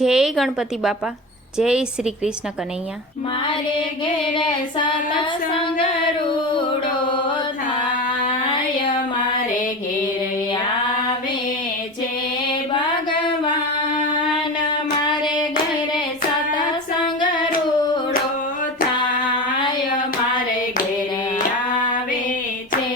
જય ગણપતિ બાપા, જય શ્રી કૃષ્ણ કનૈયા। મારે ઘેરે સત્સંગ રૂડો થાય, મારે ઘેરે આવે છે ભગવાન, મારે ઘેરે સત્સંગ રૂડો થાય, મારે ઘેરે આવે છે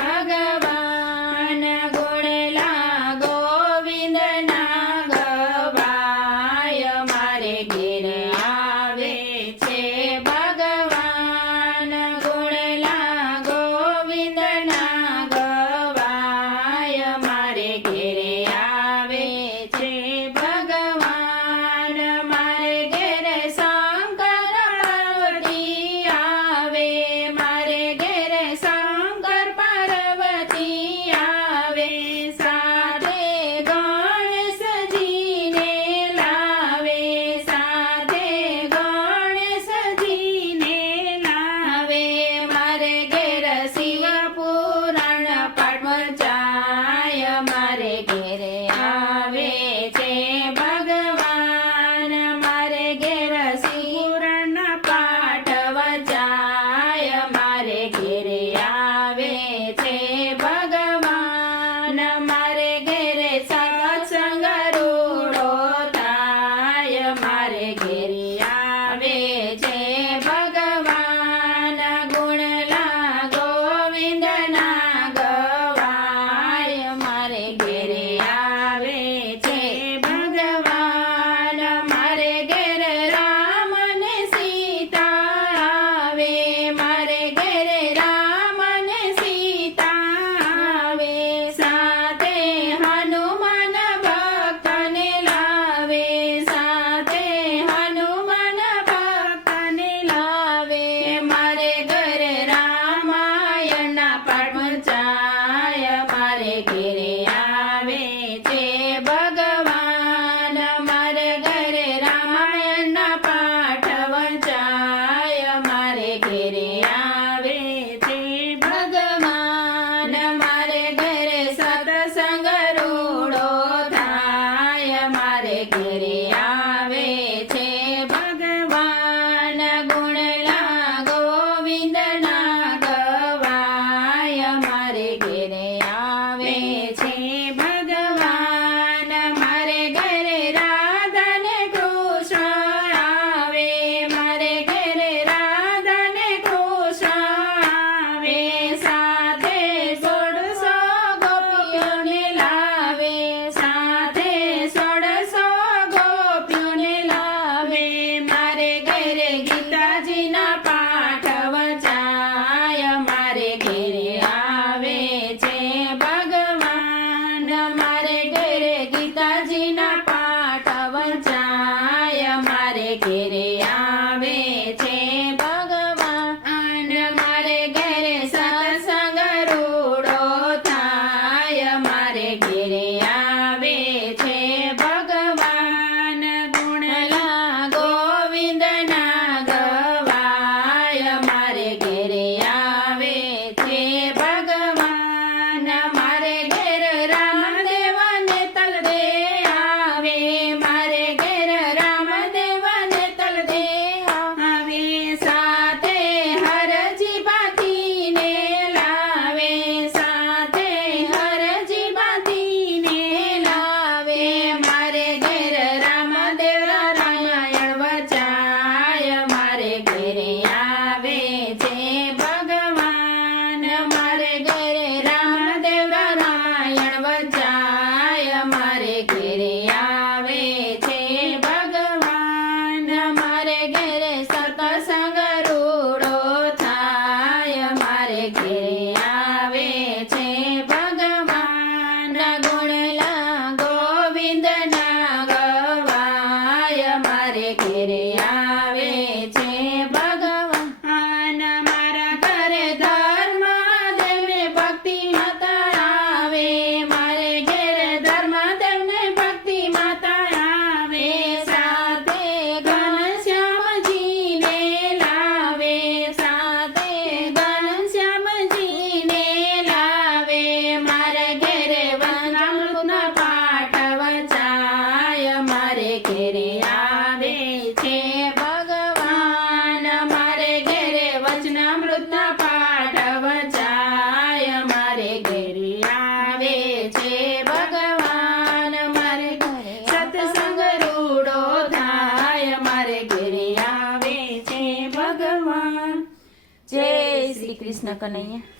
ભગવાન, ગુણલા ગોવિંદના ગવાય, મારે ઘેરે આવે છે ભગવાન, ગુણલા ગોવિંદના ગવાય, મારે ઘેરે આવે છે ભગવાન, મારે ઘેરે શંકર પાર્વતી આવે, મારે ઘેરે શંકર પાર્વતી આવે, સાથે ગણેશજીને લાવે, સાથે ગણેશજીને લાવે, મારે ઘેર શિવ પુરાણ પાઠ જાય, મારે ઘેરે આવે છે ભગવાન, મારે ઘેર શિવ પુરાણ પાઠ જાય, મારે ઘેરે આવે છે ભગવાન, મારે ઘેરે સત્સંગ રૂડો થાય, મારે ઘેરે આવે છે ભગવાન, ગુણલા ગોવિંદના ગવાય, મારે ઘેરે આવે છે ભગવાન, મારે ઘેરે રામ ને સીતા આવે, મારે ઘેરે રામ ને સીતા આવે છે ભગવાન મારે ઘેરે વચનામૃતના પાઠ વચાય મારે ઘેરે આવે છે ભગવાન મારે ઘરે સત્સંગ રૂડો થાય મારે ઘેરે આવે છે ભગવાન. જય શ્રી કૃષ્ણ કનૈયા.